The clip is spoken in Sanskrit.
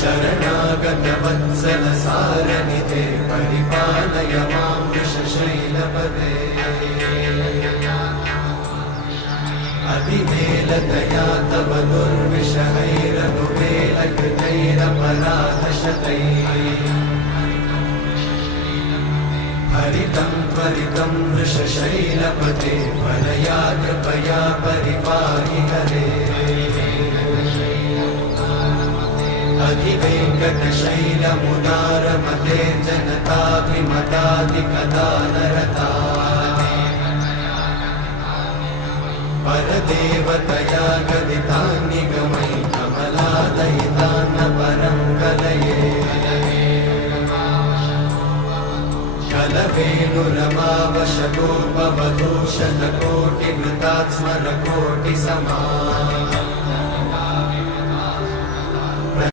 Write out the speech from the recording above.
शरणागतवत्सल सारनिधे परिपालय मां वृषशैलपदे अतिवेलतया तव दुर्विषहैरनुवेलकृतैरपराधशतैः हरितं त्वरितं वृषशैलपते परया कृपया परिपाहि हरे अधिवेङ्कटशैलमुदारमते जनताभिमताधिकदानरता परदेवतया गदितान्निगमै कमलादयितान्न परं कलये कलवेणुरमावशतोपवधूशतकोटिवृतात् स्मरकोटिसमा